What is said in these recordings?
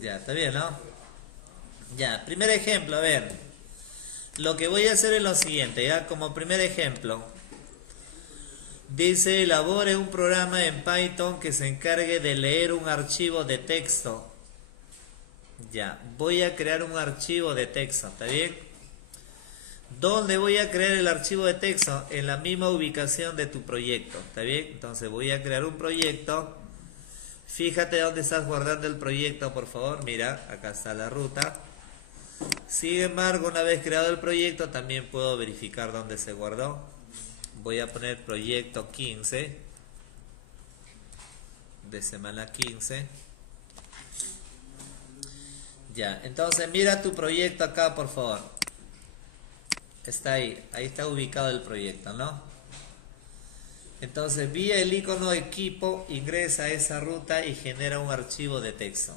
Ya, está bien, ¿no? Ya, primer ejemplo, a ver. Lo que voy a hacer es lo siguiente, ya, como primer ejemplo. Dice, elabore un programa en Python que se encargue de leer un archivo de texto. Ya, voy a crear un archivo de texto, ¿está bien? ¿Dónde voy a crear el archivo de texto? En la misma ubicación de tu proyecto, ¿está bien? Entonces voy a crear un proyecto. Fíjate dónde estás guardando el proyecto, por favor. Mira, acá está la ruta. Sin embargo, una vez creado el proyecto, también puedo verificar dónde se guardó. Voy a poner proyecto 15 de semana 15. Ya, entonces mira tu proyecto acá, por favor. Está ahí está ubicado el proyecto, ¿no? Entonces, vía el icono equipo, ingresa a esa ruta y genera un archivo de texto.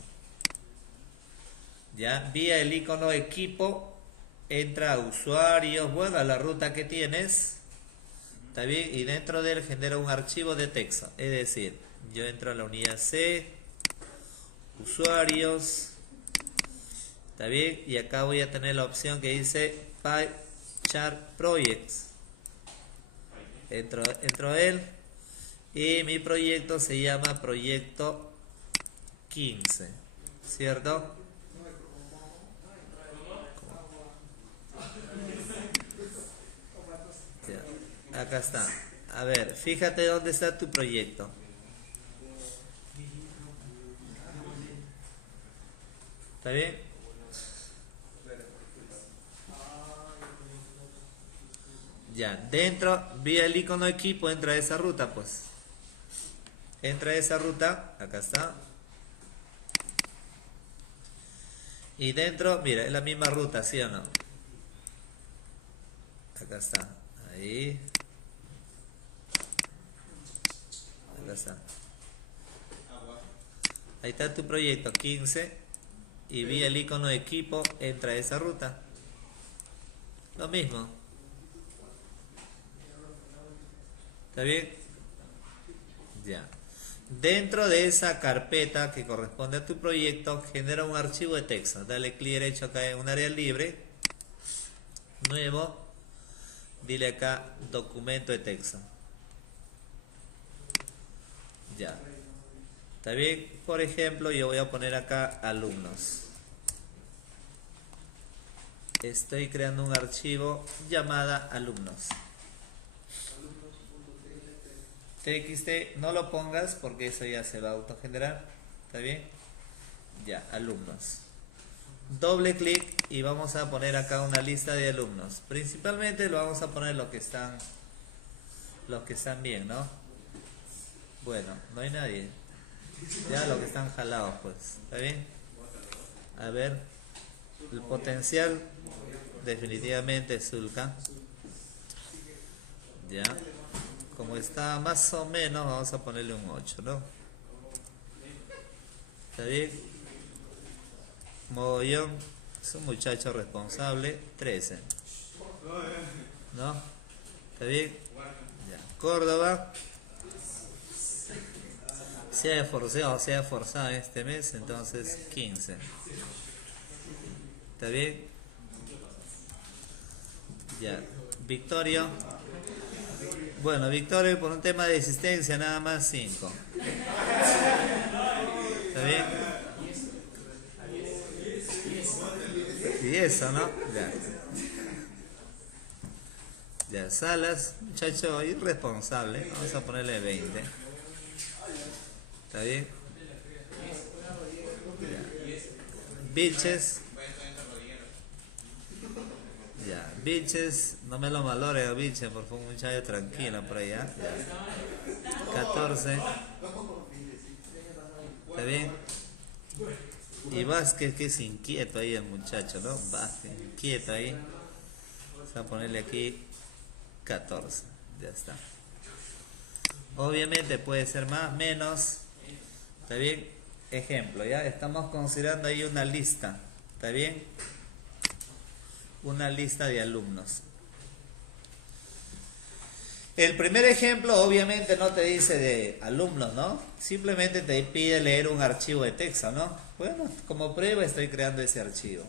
Ya, vía el icono equipo, entra a usuarios, bueno, a la ruta que tienes, ¿está bien? Y dentro de él genera un archivo de texto. Es decir, yo entro a la unidad C, usuarios, ¿está bien? Y acá voy a tener la opción que dice PyChart Projects. Entro a él y mi proyecto se llama proyecto 15, ¿cierto? Ya, acá está. A ver, fíjate dónde está tu proyecto. ¿Está bien? Ya, dentro, vía el icono equipo, entra a esa ruta, pues. Entra a esa ruta, acá está. Y dentro, mira, es la misma ruta, ¿sí o no? Acá está. Ahí. Acá está. Ahí está tu proyecto 15. Y vía el icono de equipo, entra a esa ruta. Lo mismo. ¿Está bien? Ya. Dentro de esa carpeta que corresponde a tu proyecto, genera un archivo de texto. Dale clic derecho acá en un área libre. Nuevo. Dile acá documento de texto. Ya. ¿Está bien? Por ejemplo, yo voy a poner acá alumnos. Estoy creando un archivo llamada alumnos. TXT no lo pongas porque eso ya se va a autogenerar. ¿Está bien? Ya, alumnos. Doble clic y vamos a poner acá una lista de alumnos. Principalmente lo vamos a poner los que están bien, ¿no? Bueno, no hay nadie. Ya los que están jalados, pues. ¿Está bien? A ver, el potencial definitivamente es Zulka. Ya. Como está más o menos, vamos a ponerle un 8, ¿no? ¿Está bien? Mogollón es un muchacho responsable, 13. ¿No? ¿Está bien? Ya. Córdoba se ha esforzado este mes, entonces 15. ¿Está bien? Ya. Victorio. Bueno, Victorio por un tema de existencia nada más 5. ¿Está bien? Y eso, ¿no? Ya. Ya, Salas, muchacho irresponsable. Vamos a ponerle 20. ¿Está bien? Ya. Vilches. Ya, Vilches, no me lo malore a Vilches, por favor, muchacho tranquilo por allá. Ya. 14. ¿Está bien? Y Vázquez, que es inquieto ahí el muchacho, ¿no? Vázquez, inquieto ahí. Vamos a ponerle aquí 14. Ya está. Obviamente puede ser más, menos. ¿Está bien? Ejemplo, ya estamos considerando ahí una lista. ¿Está bien? Una lista de alumnos. El primer ejemplo obviamente no te dice de alumnos, ¿no? Simplemente te pide leer un archivo de texto, ¿no? Bueno, como prueba estoy creando ese archivo.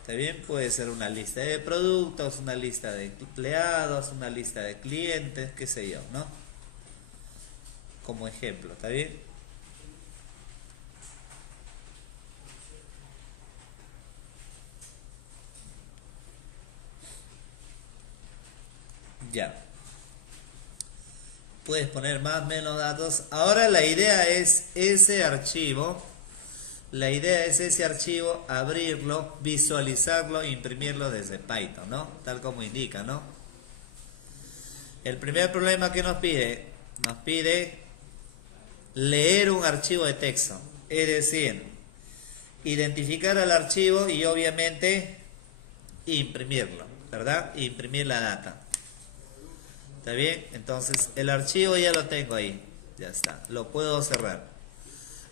¿Está bien? Puede ser una lista de productos, una lista de empleados, una lista de clientes, qué sé yo, ¿no? Como ejemplo, ¿está bien? Ya. Puedes poner más, menos datos. Ahora la idea es ese archivo. La idea es ese archivo, abrirlo, visualizarlo e imprimirlo desde Python, ¿no? Tal como indica, ¿no? El primer problema que nos pide leer un archivo de texto. Es decir, identificar el archivo y obviamente imprimirlo, ¿verdad? Imprimir la data. ¿Está bien? Entonces el archivo ya lo tengo ahí. Ya está. Lo puedo cerrar.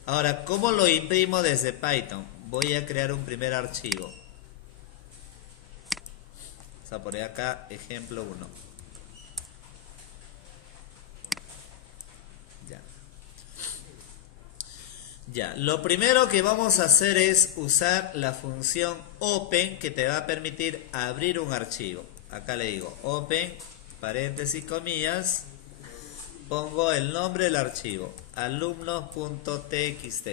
Ahora, ¿cómo lo imprimo desde Python? Voy a crear un primer archivo. Vamos a poner acá ejemplo 1. Ya. Ya. Lo primero que vamos a hacer es usar la función open que te va a permitir abrir un archivo. Acá le digo open, paréntesis, comillas. Pongo el nombre del archivo, alumnos.txt.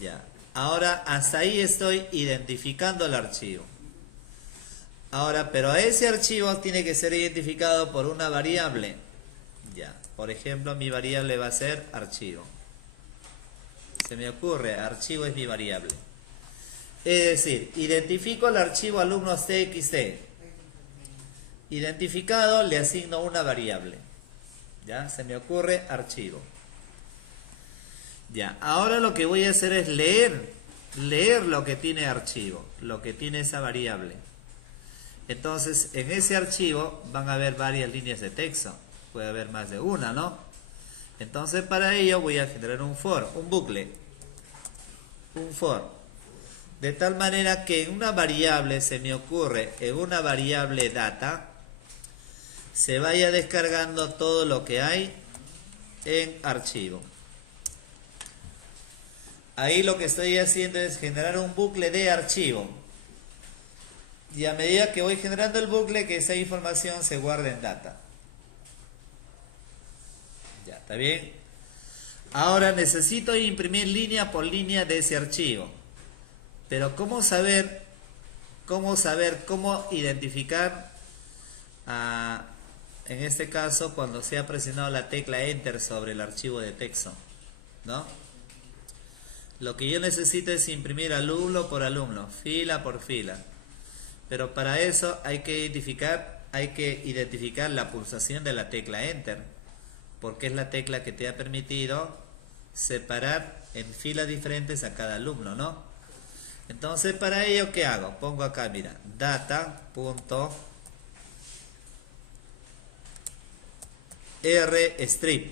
Ya. Ahora hasta ahí estoy identificando el archivo. Ahora, pero ese archivo tiene que ser identificado por una variable. Ya. Por ejemplo, mi variable va a ser archivo. Se me ocurre, archivo es mi variable. Es decir, identifico el archivo alumnos.txt. Identificado, le asigno una variable. Ya, se me ocurre archivo. Ya, ahora lo que voy a hacer es leer lo que tiene archivo, lo que tiene esa variable. Entonces, en ese archivo van a haber varias líneas de texto. Puede haber más de una, ¿no? Entonces, para ello voy a generar un for, un bucle. Un for. De tal manera que en una variable, se me ocurre, en una variable data, se vaya descargando todo lo que hay en archivo. Ahí lo que estoy haciendo es generar un bucle de archivo. Y a medida que voy generando el bucle, que esa información se guarde en data. Ya, ¿está bien? Ahora necesito imprimir línea por línea de ese archivo. Pero ¿cómo identificar en este caso cuando se ha presionado la tecla Enter sobre el archivo de texto? ¿No? Lo que yo necesito es imprimir alumno por alumno, fila por fila. Pero para eso hay que identificar la pulsación de la tecla Enter, porque es la tecla que te ha permitido separar en filas diferentes a cada alumno, ¿no? Entonces, para ello, ¿qué hago? Pongo acá, mira, data.rstrip.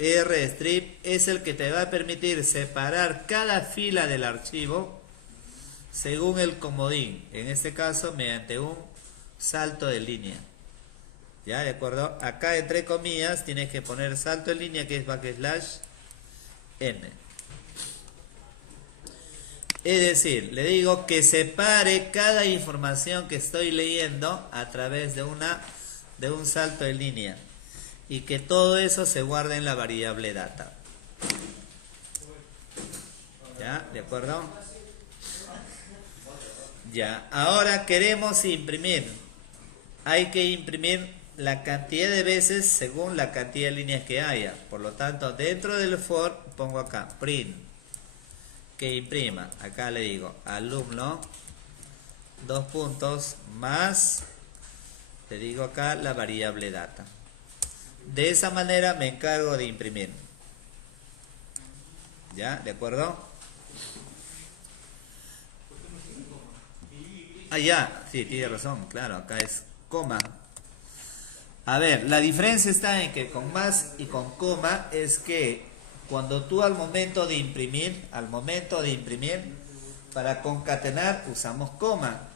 rstrip es el que te va a permitir separar cada fila del archivo según el comodín, en este caso mediante un salto de línea. ¿Ya? ¿De acuerdo? Acá entre comillas tienes que poner salto de línea, que es /n. Es decir, le digo que separe cada información que estoy leyendo a través de un salto de línea y que todo eso se guarde en la variable data. ¿Ya? ¿De acuerdo? Ya, ahora queremos imprimir. Hay que imprimir la cantidad de veces según la cantidad de líneas que haya. Por lo tanto, dentro del for pongo acá print que imprima. Acá le digo alumno, dos puntos, más, le digo acá la variable data. De esa manera me encargo de imprimir. ¿Ya? ¿De acuerdo? Ah, ya, sí, tiene razón, claro, acá es coma. A ver, la diferencia está en que con más y con coma es que cuando tú al momento de imprimir, para concatenar usamos coma.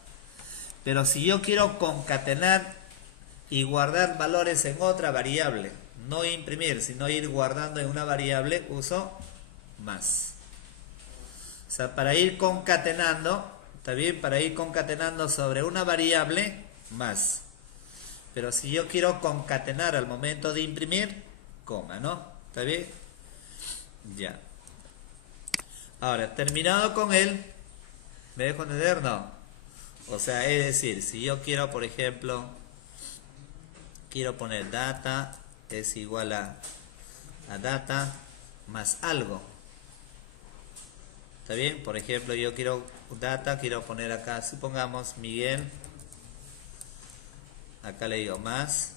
Pero si yo quiero concatenar y guardar valores en otra variable, no imprimir, sino ir guardando en una variable, uso más. O sea, para ir concatenando, ¿está bien? Para ir concatenando sobre una variable, más. Pero si yo quiero concatenar al momento de imprimir, coma, ¿no? ¿Está bien? Ya. Ahora, terminado con él, ¿me dejo entender? No. O sea, es decir, si yo quiero, por ejemplo, quiero poner data es igual a data más algo. ¿Está bien? Por ejemplo, yo quiero data, quiero poner acá, supongamos Miguel. Acá le digo más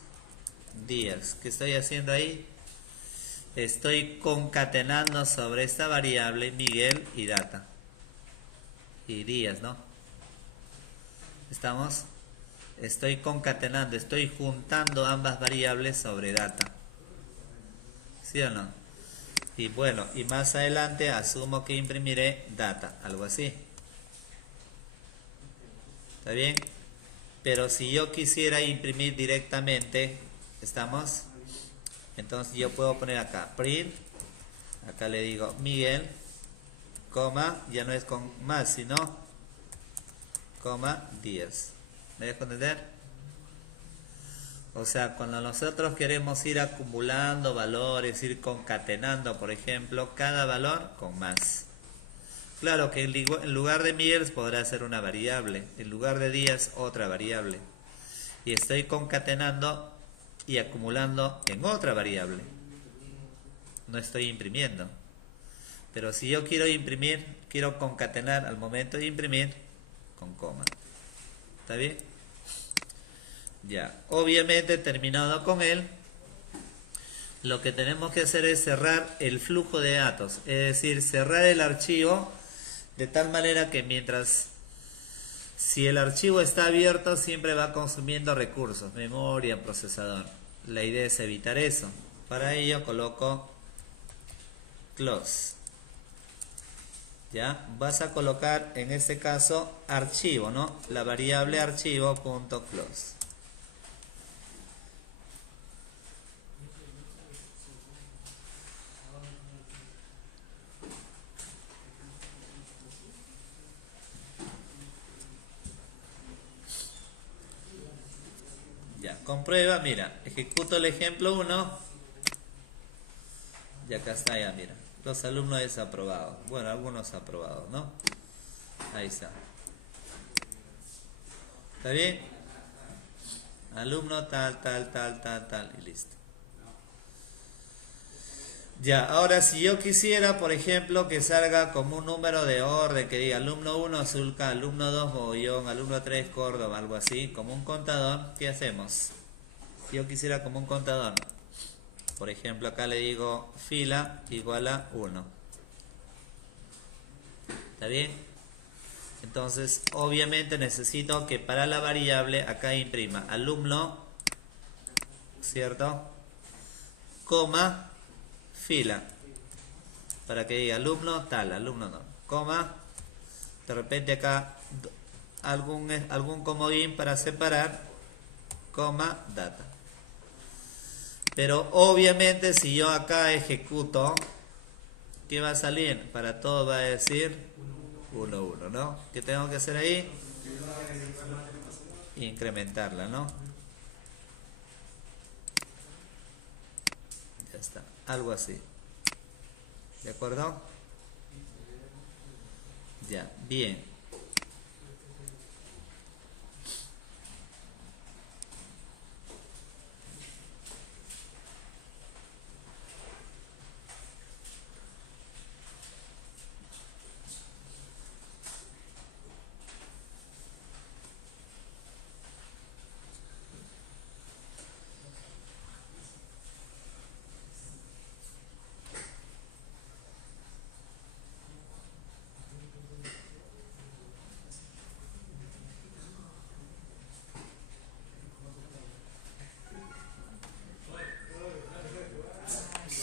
días. ¿Qué estoy haciendo ahí? Estoy concatenando sobre esta variable Miguel y data. Y días, ¿no? ¿Estamos? Estoy concatenando, estoy juntando ambas variables sobre data. ¿Sí o no? Y bueno, y más adelante asumo que imprimiré data, algo así. ¿Está bien? Pero si yo quisiera imprimir directamente, ¿estamos? Entonces yo puedo poner acá, print, acá le digo Miguel, coma, ya no es con más, sino, coma, 10. ¿Me dejo entender? O sea, cuando nosotros queremos ir acumulando valores, ir concatenando, por ejemplo, cada valor con más. Claro que en lugar de Miguel podrá ser una variable, en lugar de días otra variable. Y estoy concatenando y acumulando en otra variable. No estoy imprimiendo. Pero si yo quiero imprimir, quiero concatenar al momento de imprimir con coma. ¿Está bien? Ya. Obviamente, terminado con él, lo que tenemos que hacer es cerrar el flujo de datos. Es decir, cerrar el archivo de tal manera que si el archivo está abierto, siempre va consumiendo recursos, memoria, procesador. La idea es evitar eso. Para ello coloco close. ¿Ya? Vas a colocar en este caso archivo, ¿no? La variable archivo.close. Ya, comprueba, mira, ejecuto el ejemplo 1. Y acá está ya, mira. Los alumnos desaprobados. Bueno, algunos aprobados, ¿no? Ahí está. ¿Está bien? Alumno tal, tal, tal, tal, tal. Y listo. Ya, ahora si yo quisiera, por ejemplo, que salga como un número de orden, que diga alumno 1 Zulca, alumno 2 Mogollón, alumno 3 Córdoba, algo así, como un contador, ¿qué hacemos? Si yo quisiera como un contador, por ejemplo, acá le digo fila igual a 1. ¿Está bien? Entonces, obviamente necesito que para la variable acá imprima alumno, ¿cierto? Coma, fila. Para que diga alumno tal, alumno no. Coma, de repente acá algún comodín para separar, coma, data. Pero obviamente si yo acá ejecuto, ¿qué va a salir? Para todo va a decir 1, 1, ¿no? ¿Qué tengo que hacer ahí? Incrementarla, ¿no? Ya está, algo así. ¿De acuerdo? Ya, bien.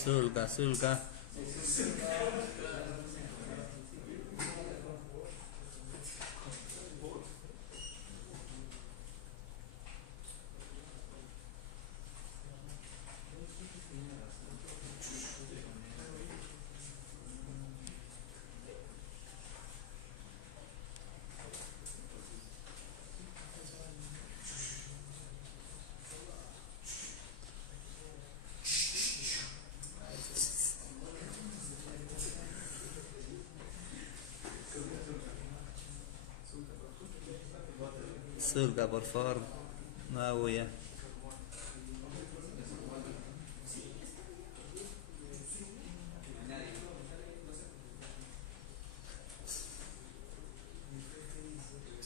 Zulca, Zulca. Zulka, por favor. No hago ya.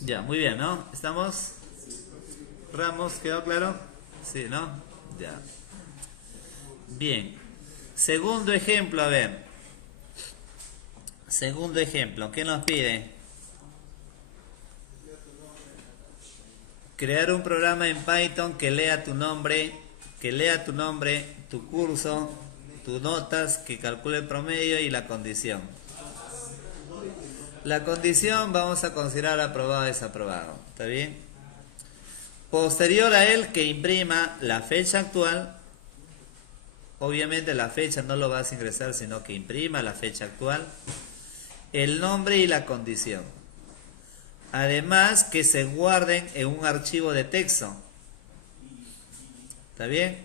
Ya, muy bien, ¿no? ¿Estamos? Ramos, ¿quedó claro? Sí, ¿no? Ya. Bien. Segundo ejemplo, a ver. Segundo ejemplo, ¿qué nos pide? Crear un programa en Python que lea tu nombre, tu curso, tus notas, que calcule el promedio y la condición. La condición vamos a considerar aprobado o desaprobado. ¿Está bien? Posterior a él que imprima la fecha actual. Obviamente la fecha no lo vas a ingresar, sino que imprima la fecha actual, el nombre y la condición. Además que se guarden en un archivo de texto. ¿Está bien?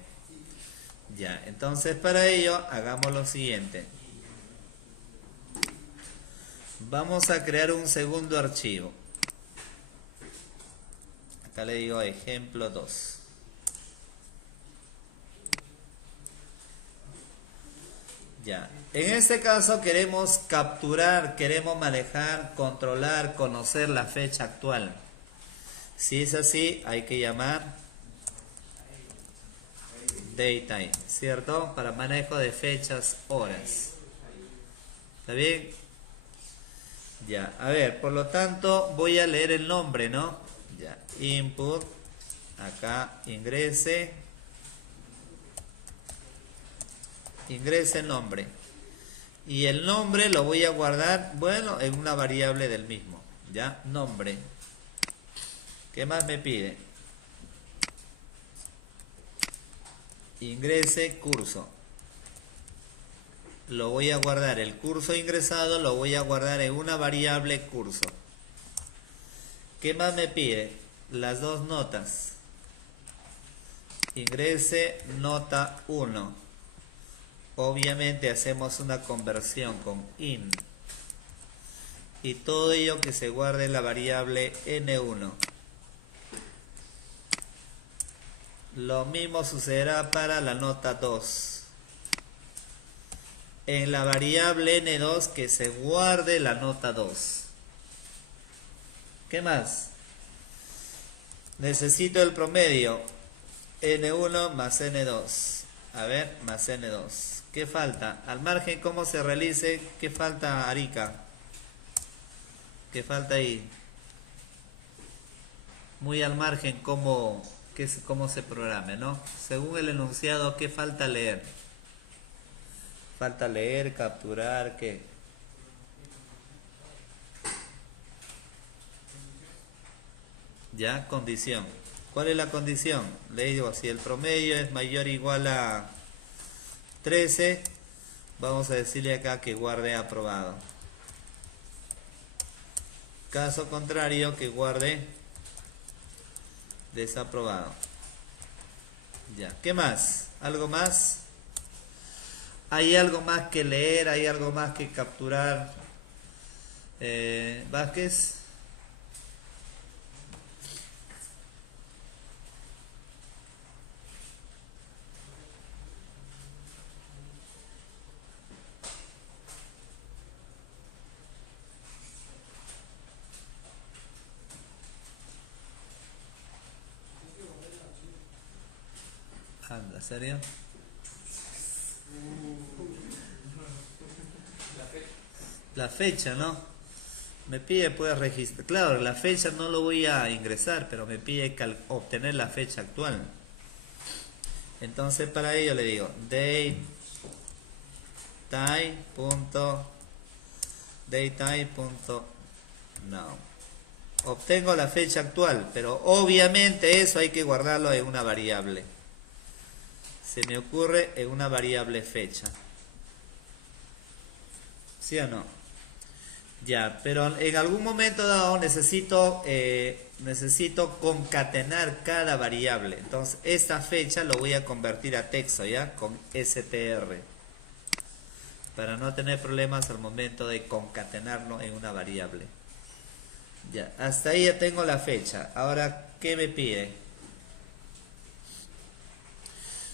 Ya, entonces para ello hagamos lo siguiente. Vamos a crear un segundo archivo. Acá le digo ejemplo 2. Ya. En este caso queremos capturar, queremos manejar, controlar, conocer la fecha actual. Si es así, hay que llamar datetime, ¿cierto? Para manejo de fechas, horas. ¿Está bien? Ya. A ver, por lo tanto, voy a leer el nombre, ¿no? Ya. Input. Acá ingrese el nombre. Y el nombre lo voy a guardar, bueno, en una variable del mismo. ¿Ya? Nombre. ¿Qué más me pide? Ingrese curso. Lo voy a guardar, el curso ingresado lo voy a guardar en una variable curso. ¿Qué más me pide? Las dos notas. Ingrese nota 1. Obviamente hacemos una conversión con in. Y todo ello que se guarde en la variable n1. Lo mismo sucederá para la nota 2. En la variable n2 que se guarde la nota 2. ¿Qué más? Necesito el promedio. n1 más n2. A ver, más n2. ¿Qué falta? Al margen, ¿cómo se realice? ¿Qué falta, Arica? ¿Qué falta ahí? Muy al margen, ¿cómo se programe, ¿no? Según el enunciado, ¿qué falta leer? Falta leer, capturar, ¿qué? Ya, condición. ¿Cuál es la condición? Le digo, si el promedio es mayor o igual a 13, vamos a decirle acá que guarde aprobado. Caso contrario, que guarde desaprobado. Ya, ¿qué más? ¿Algo más? ¿Hay algo más que leer? ¿Hay algo más que capturar? Vázquez. Anda, ¿serio? La fecha, ¿no? Me pide puedes registrar. Claro, la fecha no lo voy a ingresar, pero me pide obtener la fecha actual. Entonces para ello le digo datetime.now. Obtengo la fecha actual, pero obviamente eso hay que guardarlo en una variable. Se me ocurre en una variable fecha. ¿Sí o no? Ya, pero en algún momento dado necesito concatenar cada variable. Entonces esta fecha lo voy a convertir a texto, ¿ya? Con str. Para no tener problemas al momento de concatenarlo en una variable. Ya, hasta ahí ya tengo la fecha. Ahora, ¿qué me pide?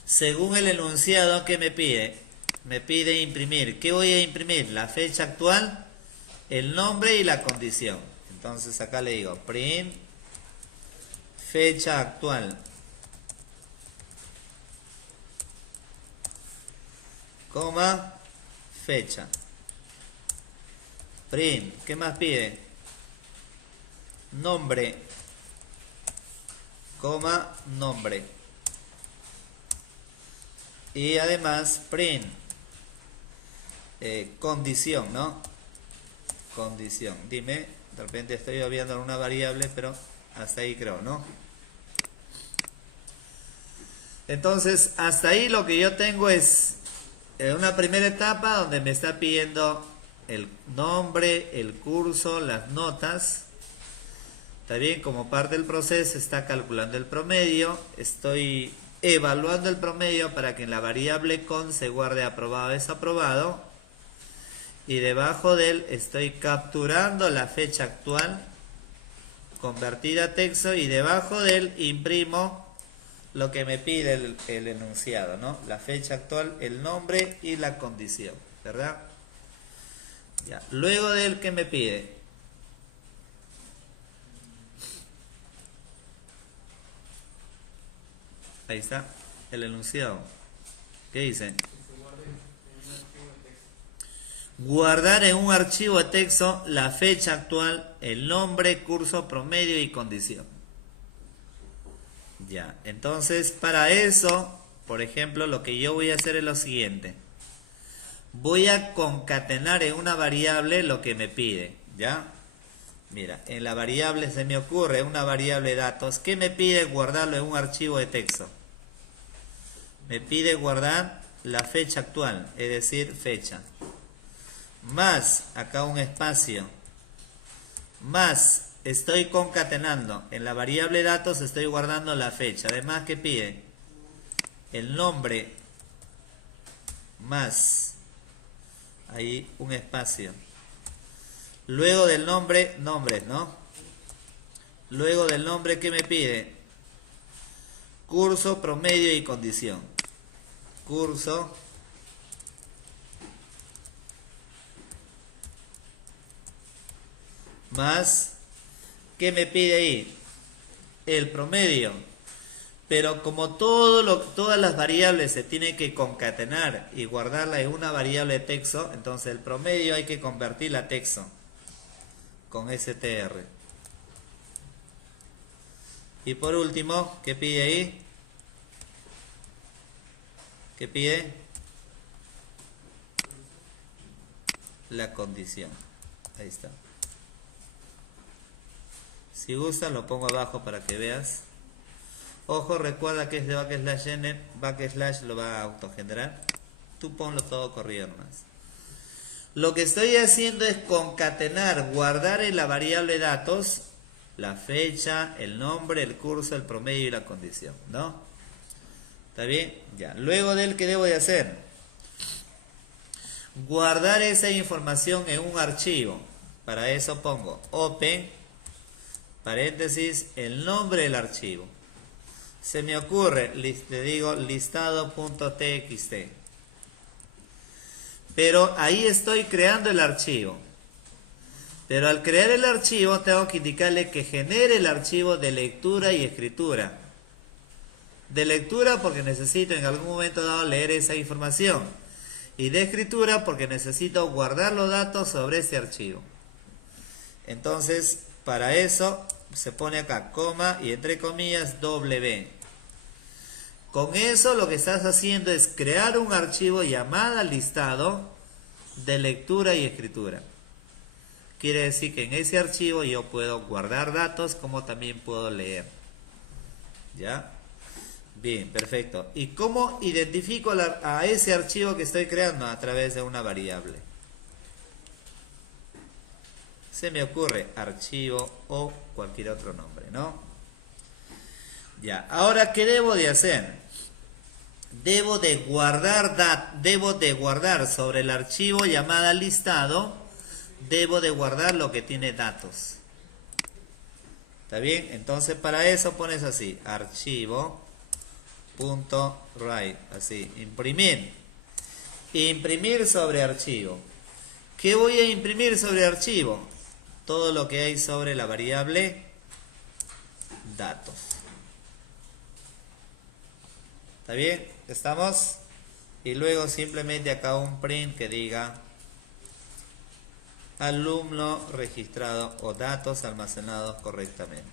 Según el enunciado, ¿qué me pide? Me pide imprimir. ¿Qué voy a imprimir? La fecha actual, el nombre y la condición. Entonces acá le digo print fecha actual, coma, fecha. Print, ¿qué más pide? Nombre, coma, nombre. Y además print condición, ¿no? Condición. Dime, de repente estoy obviando una variable, pero hasta ahí creo, ¿no? Entonces, hasta ahí lo que yo tengo es una primera etapa donde me está pidiendo el nombre, el curso, las notas. Está bien, como parte del proceso está calculando el promedio. Estoy evaluando el promedio para que en la variable con se guarde aprobado o desaprobado. Y debajo de él estoy capturando la fecha actual, convertida a texto, y debajo de él imprimo lo que me pide el enunciado, ¿no? La fecha actual, el nombre y la condición, ¿verdad? Ya. Luego de él, ¿qué me pide? Ahí está, el enunciado. ¿Qué dice? Guardar en un archivo de texto la fecha actual, el nombre, curso, promedio y condición. Ya, entonces para eso, por ejemplo, lo que yo voy a hacer es lo siguiente. Voy a concatenar en una variable lo que me pide, ¿ya? Mira, en la variable se me ocurre una variable datos. ¿Qué me pide guardarlo en un archivo de texto? Me pide guardar la fecha actual, es decir, fecha. Más, acá un espacio. Más, estoy concatenando. En la variable datos estoy guardando la fecha. Además, ¿qué pide? El nombre. Más. Ahí un espacio. Luego del nombre, nombres, ¿no? Luego del nombre, ¿qué me pide? Curso, promedio y condición. Curso. Más, ¿qué me pide ahí? El promedio. Pero como todas las variables se tienen que concatenar y guardarla en una variable de texto, entonces el promedio hay que convertirla a texto con str. Y por último, ¿qué pide ahí? ¿Qué pide? La condición. Ahí está. Si gustas lo pongo abajo para que veas. Ojo, recuerda que es de backslash n, backslash lo va a autogenerar. Tú ponlo todo corrido nomás. Lo que estoy haciendo es concatenar, guardar en la variable datos la fecha, el nombre, el curso, el promedio y la condición, ¿no? ¿Está bien? Ya. Luego de él, ¿qué debo de hacer? Guardar esa información en un archivo. Para eso pongo open, paréntesis, el nombre del archivo. Se me ocurre, le digo listado.txt. Pero ahí estoy creando el archivo. Pero al crear el archivo tengo que indicarle que genere el archivo de lectura y escritura. De lectura porque necesito en algún momento dado leer esa información. Y de escritura porque necesito guardar los datos sobre ese archivo. Entonces, para eso se pone acá coma y entre comillas W. Con eso lo que estás haciendo es crear un archivo llamado listado de lectura y escritura. Quiere decir que en ese archivo yo puedo guardar datos como también puedo leer. ¿Ya? Bien, perfecto. ¿Y cómo identifico a ese archivo que estoy creando? A través de una variable. Se me ocurre archivo o cualquier otro nombre, ¿no? Ya, ahora, ¿qué debo de hacer? Debo de guardar sobre el archivo llamada listado, debo de guardar lo que tiene datos. ¿Está bien? Entonces para eso pones así, archivo.write, así, imprimir. Imprimir sobre archivo. ¿Qué voy a imprimir sobre archivo? Todo lo que hay sobre la variable datos. ¿Está bien? ¿Estamos? Y luego simplemente acá un print que diga alumno registrado o datos almacenados correctamente.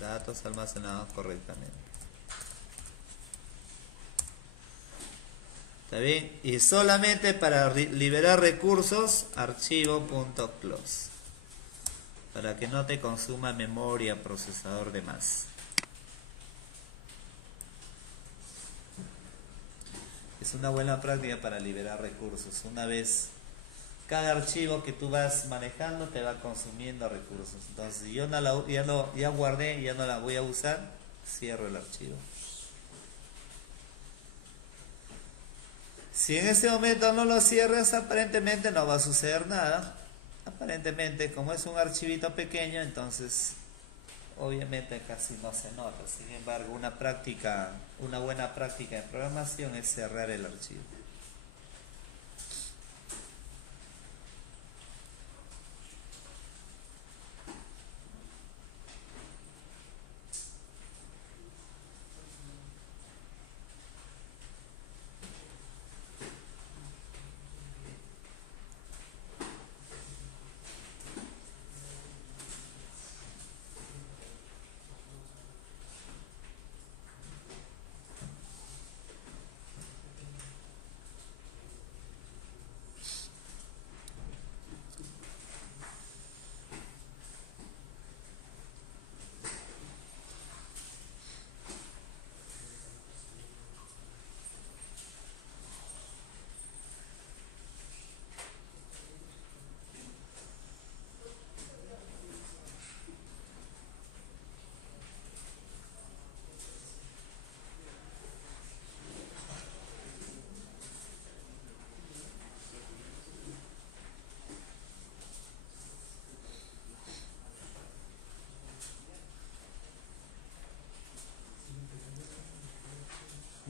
Datos almacenados correctamente. ¿Está bien? Y solamente para liberar recursos, archivo.close. Para que no te consuma memoria, procesador de más. Es una buena práctica para liberar recursos. Una vez, cada archivo que tú vas manejando te va consumiendo recursos. Entonces, si yo ya guardé, ya no la voy a usar, cierro el archivo. Si en este momento no lo cierras, aparentemente no va a suceder nada. Aparentemente, como es un archivito pequeño, entonces obviamente casi no se nota. Sin embargo, una buena práctica de programación es cerrar el archivo.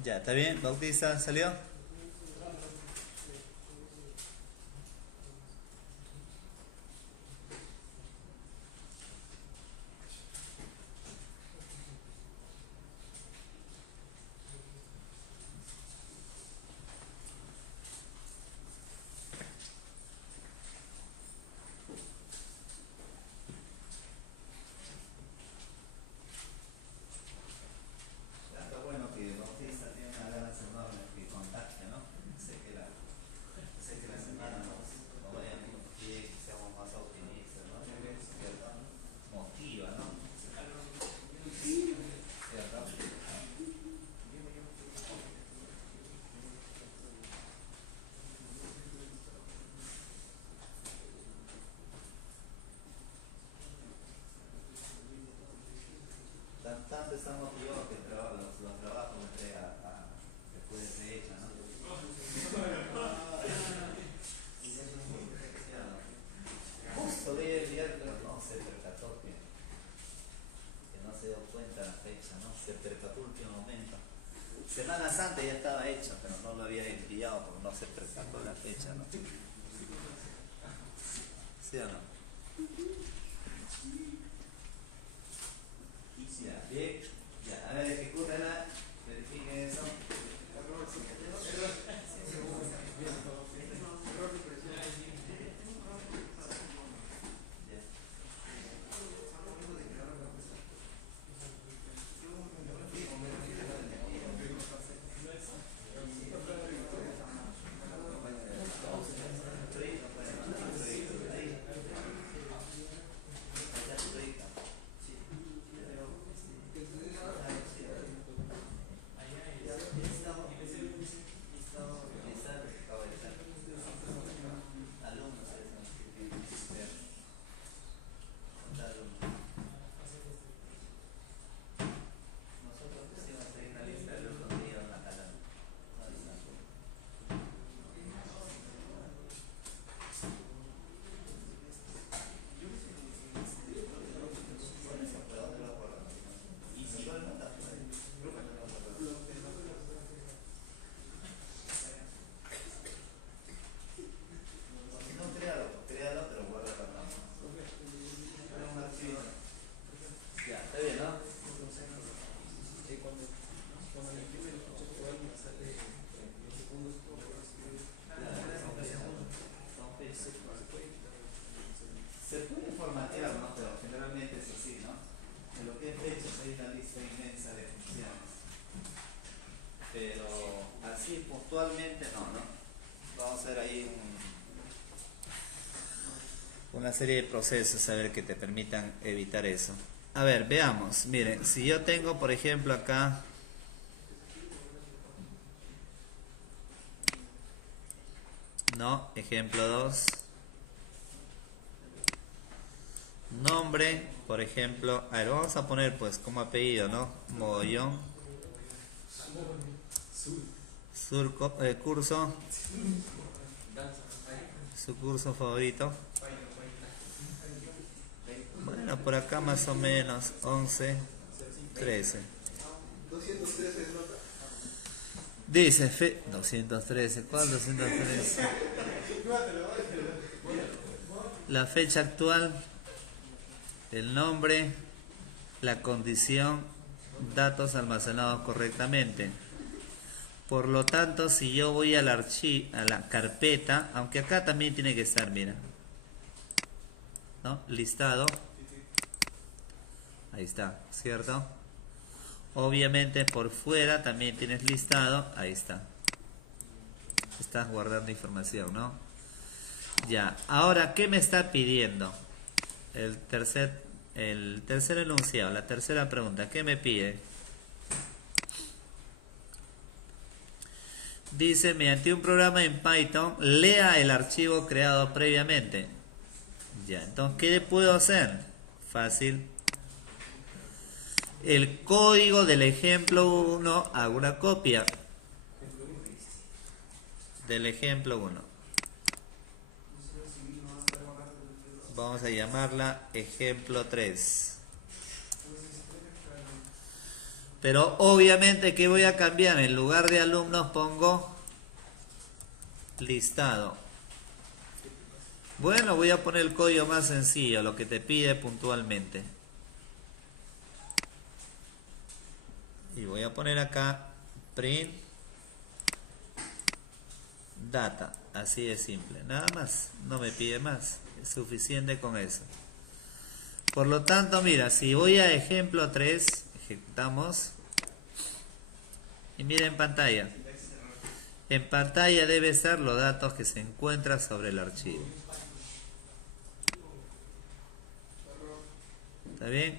Ya, ¿está bien? Bautista, ¿salió? Tanto está motivado que los trabajos me entrega después de fecha, ¿no? Justo vi el día, pero no se percató que no se dio cuenta la fecha, ¿no? Se percató último momento. Semana Santa ya estaba hecha, pero no lo había enviado porque no se percató la fecha, ¿no? ¿Sí o no? Ya, bien. Ya, a ver, ejecútenla, verifiquen eso. parcial, ¿no? Pero generalmente es así, ¿no? En lo que es fechas hay una lista inmensa de funciones. Pero así puntualmente no. Vamos a ver ahí una serie de procesos a ver que te permitan evitar eso. A ver, veamos. Miren, si yo tengo, por ejemplo, acá no, ejemplo 2. Nombre, por ejemplo, a ver, vamos a poner pues como apellido, ¿no? Mogollón. Curso. Su curso favorito. Bueno, por acá más o menos 11, 13. Dice 213. ¿Cuál 213? La fecha actual, el nombre, la condición, datos almacenados correctamente. Por lo tanto, si yo voy al archivo, a la carpeta, aunque acá también tiene que estar, mira, ¿no? Listado. Ahí está, ¿cierto? Obviamente por fuera también tienes listado. Ahí está. Estás guardando información, ¿no? Ya. Ahora, ¿qué me está pidiendo? El tercer enunciado, la tercera pregunta. ¿Qué me pide? Dice, mediante un programa en Python, lea el archivo creado previamente. Ya, entonces, ¿qué puedo hacer? Fácil. El código del ejemplo 1, hago una copia del ejemplo 1. Vamos a llamarla ejemplo 3. Pero obviamente, ¿qué voy a cambiar? En lugar de alumnos pongo listado. Bueno, voy a poner el código más sencillo, lo que te pide puntualmente. Y voy a poner acá print data. Así de simple. Nada más. No me pide más. Es suficiente con eso. Por lo tanto, mira, si voy a ejemplo 3, ejecutamos. Y mira en pantalla. En pantalla debe estar los datos que se encuentran sobre el archivo. ¿Está bien?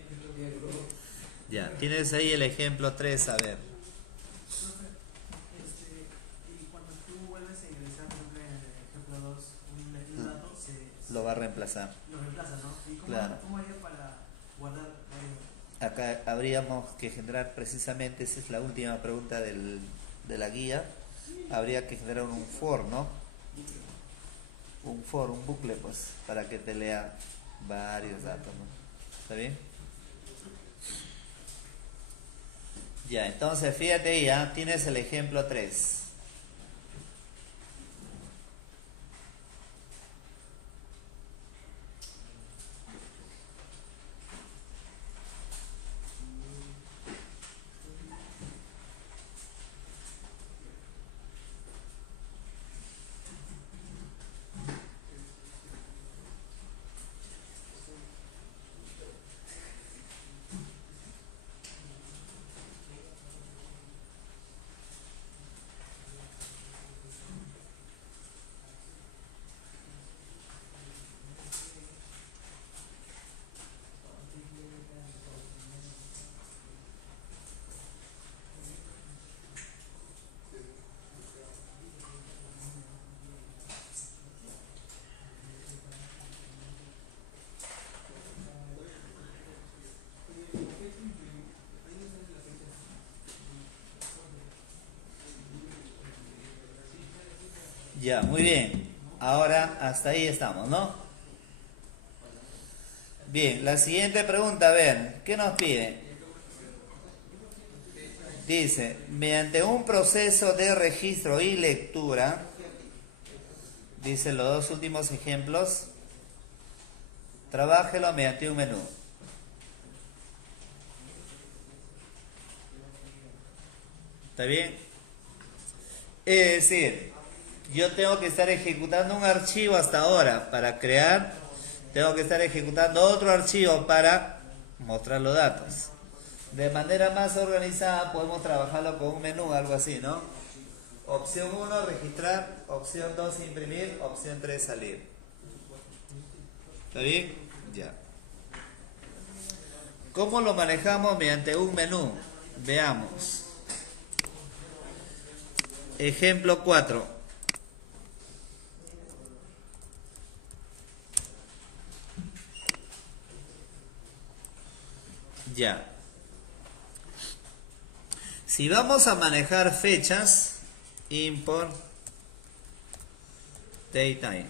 Ya, tienes ahí el ejemplo 3, a ver. Y cuando tú vuelves a ingresar, por ejemplo, en el ejemplo 2, un dato Lo va a reemplazar. lo reemplaza, ¿no? ¿Y Claro. cómo haría para guardar? Acá habríamos que generar precisamente, esa es la última pregunta de la guía. Habría que generar un for, ¿no? Un bucle, pues, para que te lea varios datos, ¿no? ¿Está bien? Ya, entonces fíjate, ya tienes el ejemplo 3. Ya, muy bien. Ahora hasta ahí estamos, ¿no? Bien, la siguiente pregunta, a ver, ¿qué nos pide? Dice, mediante un proceso de registro y lectura, dice los dos últimos ejemplos, trabájelo mediante un menú. ¿Está bien? Es decir, yo tengo que estar ejecutando un archivo hasta ahora para crear tengo que estar ejecutando otro archivo para mostrar los datos. De manera más organizada podemos trabajarlo con un menú, algo así, ¿no? Opción 1, registrar. Opción 2, imprimir. Opción 3, salir. ¿Está bien? Ya. ¿Cómo lo manejamos mediante un menú? Veamos. Ejemplo 4. Ya. Si vamos a manejar fechas, import datetime.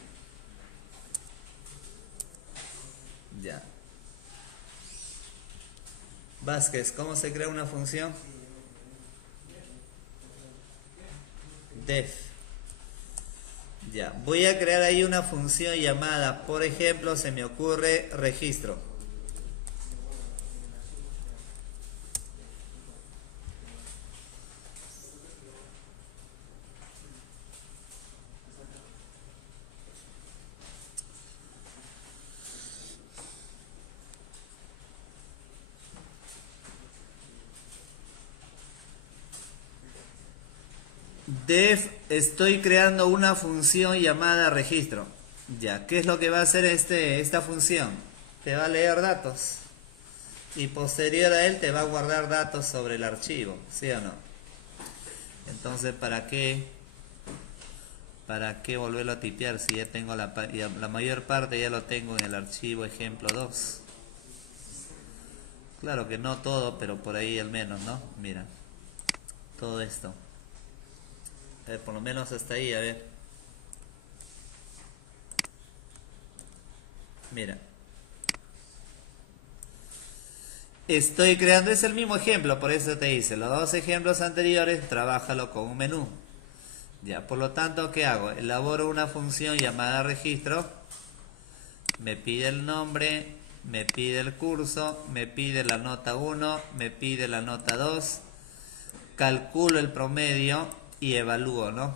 Ya. Vázquez, ¿cómo se crea una función? Def. Ya. Voy a crear ahí una función llamada, por ejemplo, se me ocurre registro. Def, estoy creando una función llamada registro. Ya, ¿qué es lo que va a hacer esta función? Te va a leer datos. Y posterior a él te va a guardar datos sobre el archivo, ¿sí o no? Entonces, ¿para qué volverlo a tipear si ya tengo la mayor parte ya lo tengo en el archivo ejemplo 2? Claro que no todo, pero por ahí al menos, ¿no? Mira, todo esto. A ver, por lo menos hasta ahí, a ver. Mira. Estoy creando, es el mismo ejemplo, por eso te dice, los dos ejemplos anteriores, trabájalo con un menú. Ya, por lo tanto, ¿qué hago? Elaboro una función llamada registro, me pide el nombre, me pide el curso, me pide la nota 1, me pide la nota 2, calculo el promedio y evalúo, ¿no?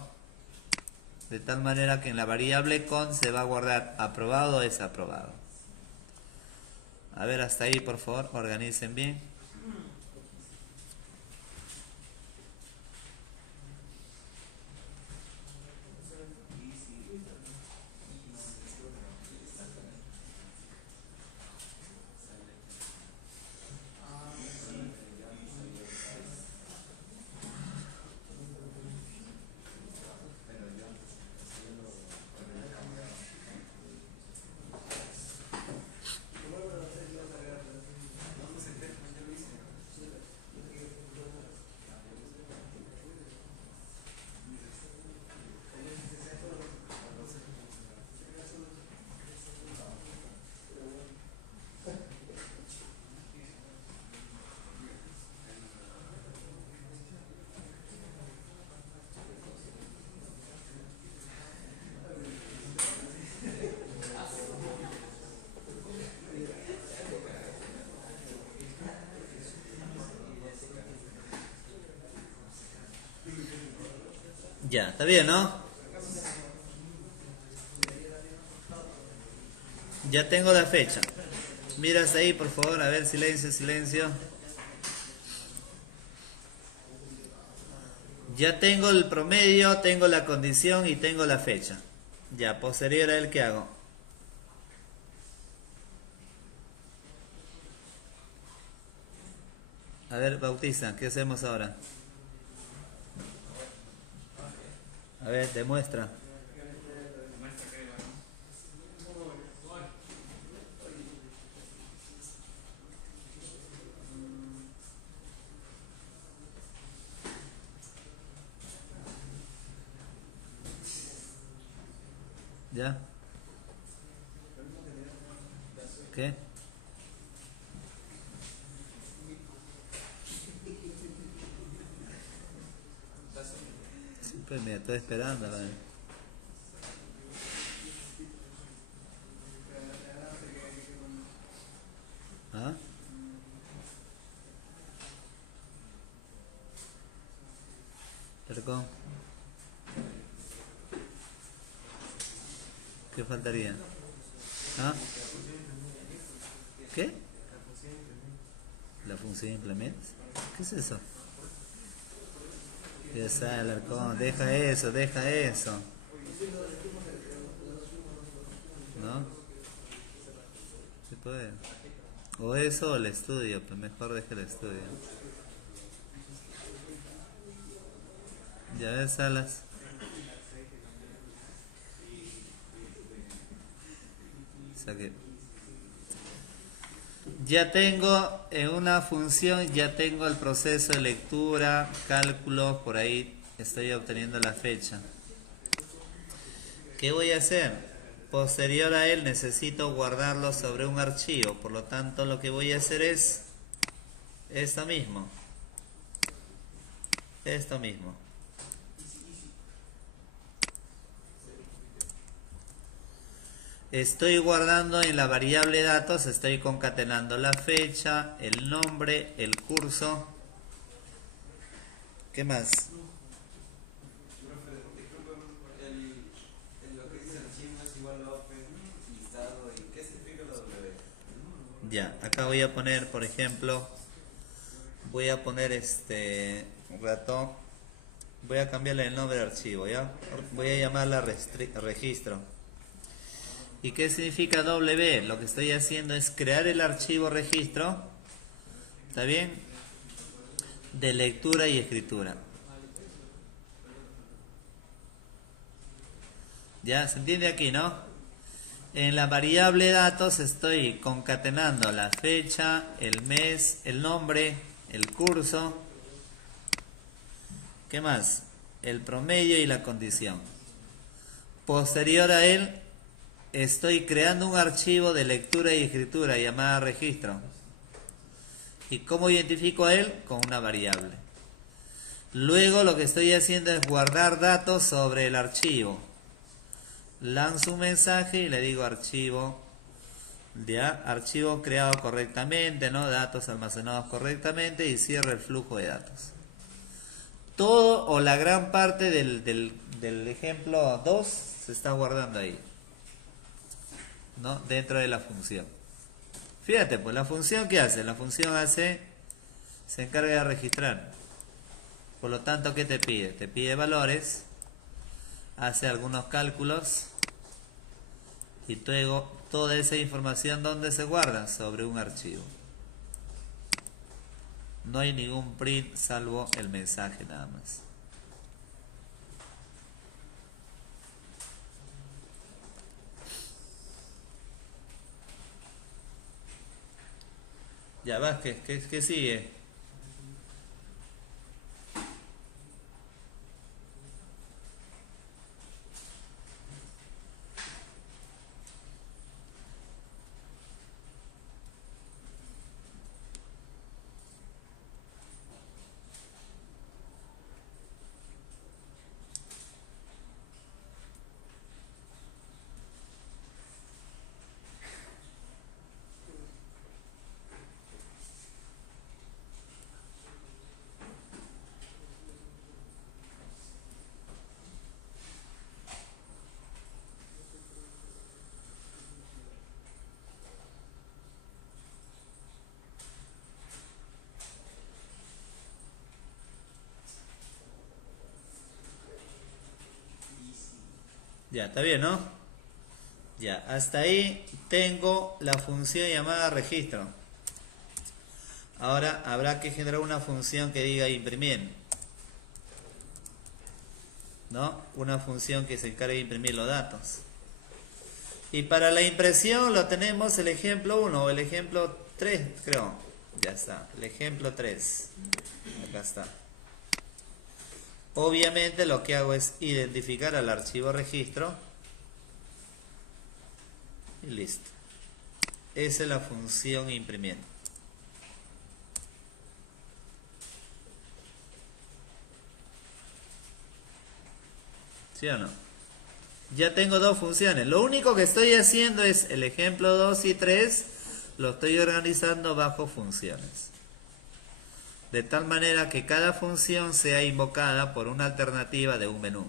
De tal manera que en la variable con se va a guardar aprobado o desaprobado. A ver, hasta ahí, por favor, organicen bien. Ya, está bien, ¿no? Ya tengo la fecha. Miras ahí, por favor, a ver, silencio, silencio. Ya tengo el promedio, tengo la condición y tengo la fecha. Ya, posterior a él, ¿qué hago? A ver, Bautista, ¿qué hacemos ahora? A ver, demuestra. ¿Ya? ¿Qué? Sí, pues mira, estoy esperando. ¿Vale? ¿Ah? Tercón. ¿Qué faltaría? ¿Ah? ¿Qué? La función implementa. ¿Qué es eso? Ya está, Alarcón, deja eso, deja eso. ¿No? Se puede. O eso o el estudio, pues mejor deja el estudio. Ya ves, Salas. O sea que ya tengo en una función, ya tengo el proceso de lectura, cálculo, por ahí estoy obteniendo la fecha. ¿Qué voy a hacer? Posterior a él necesito guardarlo sobre un archivo, por lo tanto lo que voy a hacer es esto mismo. Esto mismo. Estoy guardando en la variable datos, estoy concatenando la fecha, el nombre, el curso. ¿Qué más? Ya, acá voy a poner, por ejemplo, voy a poner un rato, voy a cambiarle el nombre de archivo, ¿ya? Voy a llamarla registro. ¿Y qué significa W? Lo que estoy haciendo es crear el archivo registro, ¿está bien? De lectura y escritura. ¿Ya? ¿Se entiende aquí, no? En la variable datos estoy concatenando la fecha, el mes, el nombre, el curso. ¿Qué más? El promedio y la condición. Posterior a él, estoy creando un archivo de lectura y escritura llamada registro. ¿Y cómo identifico a él? Con una variable. Luego lo que estoy haciendo es guardar datos sobre el archivo. Lanzo un mensaje y le digo archivo, ya, archivo creado correctamente, ¿no? Datos almacenados correctamente, y cierro el flujo de datos. Todo o la gran parte del ejemplo 2 se está guardando ahí, ¿no? Dentro de la función. Fíjate, pues la función, ¿qué hace? La función se encarga de registrar. Por lo tanto, ¿qué te pide? Te pide valores, hace algunos cálculos, y luego toda esa información, ¿dónde se guarda? Sobre un archivo. No hay ningún print salvo el mensaje nada más. Ya, Vázquez, ¿qué sigue? Ya, está bien, ¿no? Ya, hasta ahí tengo la función llamada registro. Ahora habrá que generar una función que diga imprimir, ¿no? Una función que se encargue de imprimir los datos. Y para la impresión lo tenemos el ejemplo 1 o el ejemplo 3, creo. Ya está, el ejemplo 3. Acá está. Obviamente lo que hago es identificar al archivo registro y listo. Esa es la función imprimir. ¿Sí o no? Ya tengo dos funciones. Lo único que estoy haciendo es el ejemplo 2 y 3 lo estoy organizando bajo funciones. De tal manera que cada función sea invocada por una alternativa de un menú.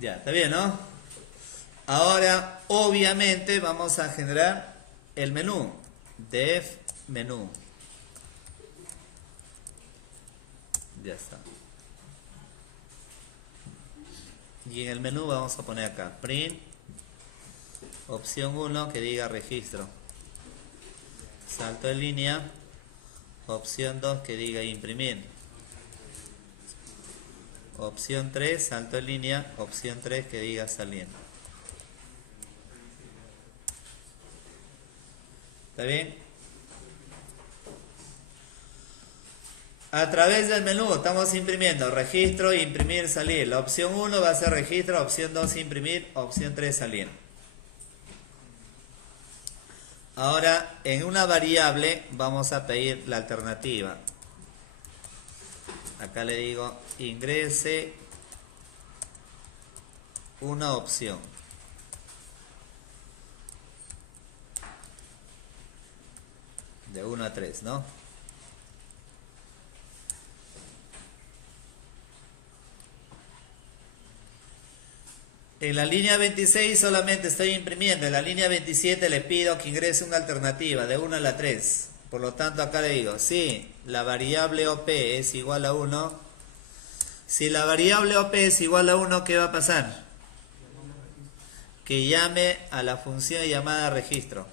Ya, está bien, ¿no? Ahora, obviamente, vamos a generar el menú. Def menú. Ya está. Y en el menú vamos a poner acá print, opción 1 que diga registro. Salto de línea, opción 2 que diga imprimir. Opción 3, salto de línea, opción 3 que diga salir. ¿Está bien? A través del menú estamos imprimiendo registro, imprimir, salir. La opción 1 va a ser registro, opción 2 imprimir, opción 3 salir. Ahora en una variable vamos a pedir la alternativa. Acá le digo ingrese una opción. De 1 a 3, ¿no? En la línea 26 solamente estoy imprimiendo. En la línea 27 le pido que ingrese una alternativa de 1 a la 3. Por lo tanto acá le digo, si la variable OP es igual a 1. Si la variable OP es igual a 1, ¿qué va a pasar? Que llame a la función llamada registro.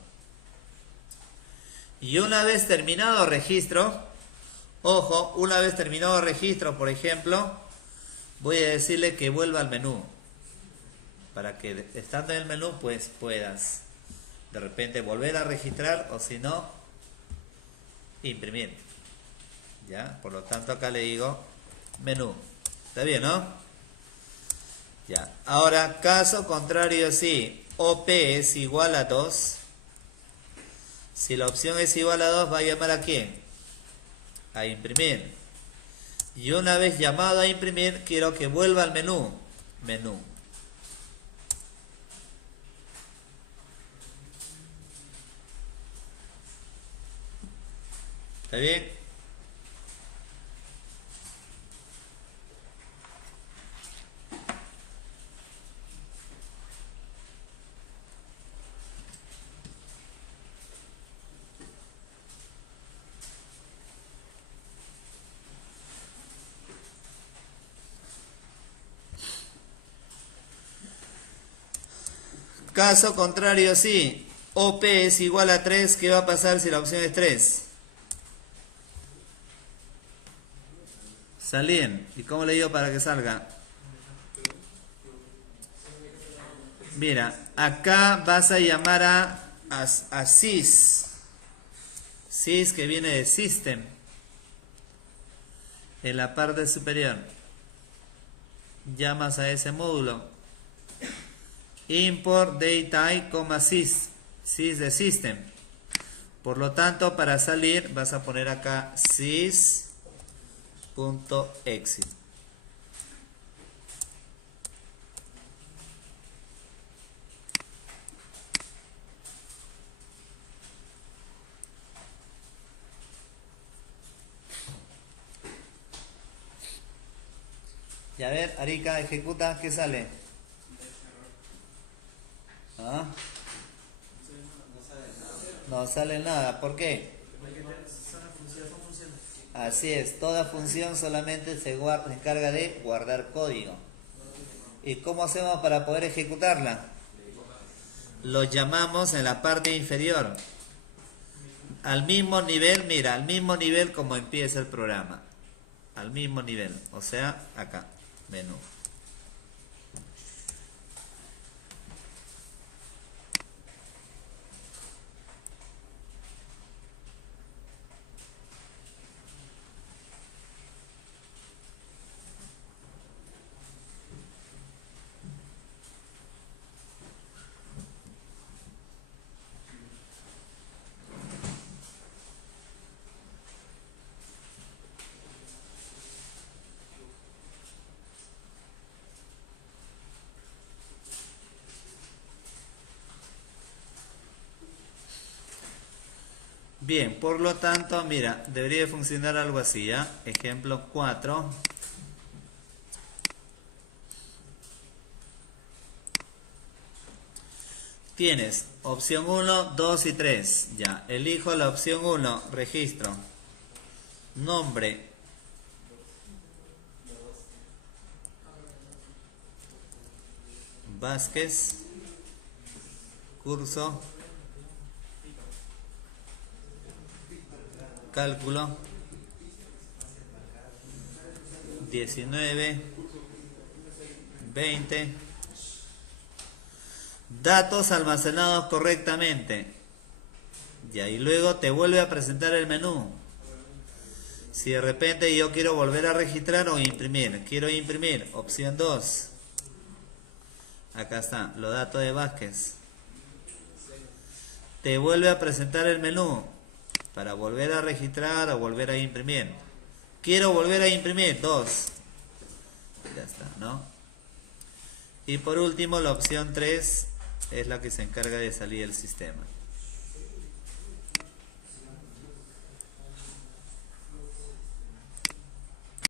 Y una vez terminado registro, ojo, una vez terminado registro, por ejemplo, voy a decirle que vuelva al menú. Para que estando en el menú pues puedas de repente volver a registrar o si no imprimir. Ya, por lo tanto acá le digo menú. ¿Está bien, no? Ya. Ahora, caso contrario, si OP es igual a 2, si la opción es igual a 2 va a llamar a quién? A imprimir. Y una vez llamado a imprimir quiero que vuelva al menú. Menú. ¿Está bien? Caso contrario, sí. OP es igual a 3, ¿qué va a pasar si la opción es 3? Salir. ¿Y cómo le digo para que salga? Mira, acá vas a llamar a sys. Sys que viene de system. En la parte superior. Llamas a ese módulo. Import data sys. Sys de system. Por lo tanto, para salir vas a poner acá sys.exit. Y a ver, Arica, ejecuta, ¿qué sale? ¿Ah? No sale nada, ¿por qué? Así es, toda función solamente se encarga de guardar código. ¿Y cómo hacemos para poder ejecutarla? Lo llamamos en la parte inferior. Al mismo nivel, mira, al mismo nivel como empieza el programa. Al mismo nivel, o sea, acá, menú. Bien, por lo tanto, mira, debería funcionar algo así, ¿ya? Ejemplo 4. Tienes opción 1, 2 y 3. Ya, elijo la opción 1, registro. Nombre. Vázquez. Curso. Cálculo. 19. 20. Datos almacenados correctamente. Ya, y luego te vuelve a presentar el menú. Si de repente yo quiero volver a registrar o imprimir, quiero imprimir, opción 2. Acá está, los datos de Vázquez. Te vuelve a presentar el menú para volver a registrar o volver a imprimir. Quiero volver a imprimir, 2. Ya está, ¿no? Y por último, la opción 3 es la que se encarga de salir del sistema.